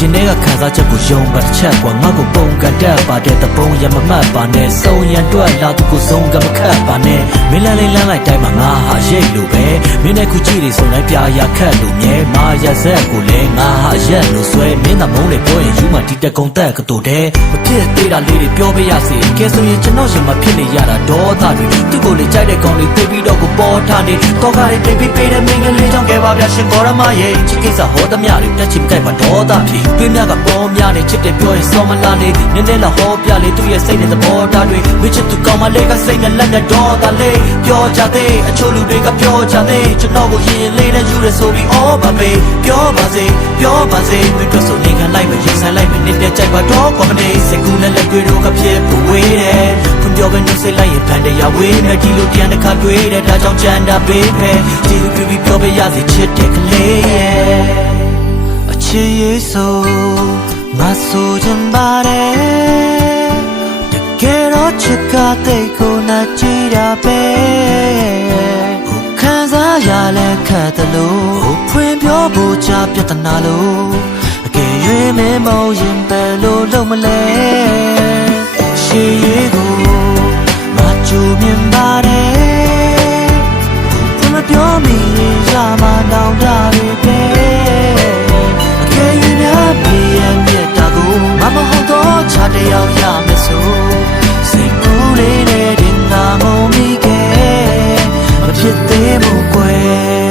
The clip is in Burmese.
ရှင်တွေကခံစားချက်ကိုယုံပါတစ်ချက်ကွာငါ့ကိုပုံကတတ်ပါတဲ့တပုံရမမှတ်ပါနဲ့စုံရန်တွက်လာသူကိုစုံကမခတ်ပါနဲ့မင်းလန်းလေးလန်းလိုက်တိုင်းမှာငါဟာရိတ်လို့ပဲမင်းနဲ့ခုကြည့်နေစုံတိုင်းပြာရခတ်လို့မြဲမာရဆက်ကိုလဲငါဟာရက်လို့ဆွဲမင်းသမုံးလေးပြောရင်ယူမှဒီတက်ကုံတက်ကတူတဲ့မဖြစ်သေးတာလေးတွေပြောပြရစီကဲဆိုရင်ကျွန်တော်ရှင်မဖြစ်နေရတာဒေါသတွေသူ့ကိုလေကြိုက်တဲ့ကောင်လေးသိပြီးတော့ကိုပေါ်ထားနေတော့ကားလေးပြေးပေးတဲ့မင်းကလေးကြောင့်ကဲပါဗျာရှင်ကောရမရဲ့ချစ်ကိစ္စဟောသမျှတွေတက်ချင်ကြိုက်မှာဒေါသဖြစ်တွင်းများကပေါ်များနေချစ်တယ်ပြောရင်စောမလာနေနည်းနည်းလာဟောပြလေသူ့ရဲ့စိတ်နဲ့သဘောထားတွေဝိချစ်သူကောင်းမလေးကစိတ်နဲ့လက်နဲ့ဒေါသလေးပြောကြသေးအချို့လူတွေကပြောကြသေးကျွန်တော်ကိုရင်လေးနဲ့ယူရဆိုပြီးအော်ပါပဲပြောပါစေမင်းတို့ဆိုနေခံလိုက်မရင်ဆိုင်လိုက်မနစ်တဲ့ကြိုက်ပါတော့ကောမနေစကူနဲ့လက်တွေတော့ကဖြစ်ပဝေးတယ်ဖွံ့ပြောပဲနှုတ်ဆက်လိုက်ရင်ဖန်တရားဝေးမယ်ဒီလိုတရားတစ်ခါတွေ့တယ်ဒါကြောင့်ကြံတာပေးဖဲဒီလိုပြပြီးပြောပြရစီချစ်တဲ့ကလေးရဲ့အချစ်ရေးဆိုမဆိုချင်ပါတယ်တကယ်တော့ချစ်ကတဲ့ကိုနာကြည့်တာပဲခံစားရလဲခတ်တယ်လို့ဖွင့်ပြောဖို့ချပြဿနာလို့အကယ်၍မမောရင်ပဲလို့လုံးမလဲရှေးရေးကိုမကြိုမြင်ပါတယ်ဘယ်မပြောမိရင်ရမနောင်တာတွေပဲအကယ်၍များပြည့်မြတ်တာကိုမမဟုတ်တော့ချတရားရမယ်ဆိုစိတ်ကူးလေးနဲ့တင်ငါမုံမိခဲ့မဖြစ်သေးဘူးကွယ်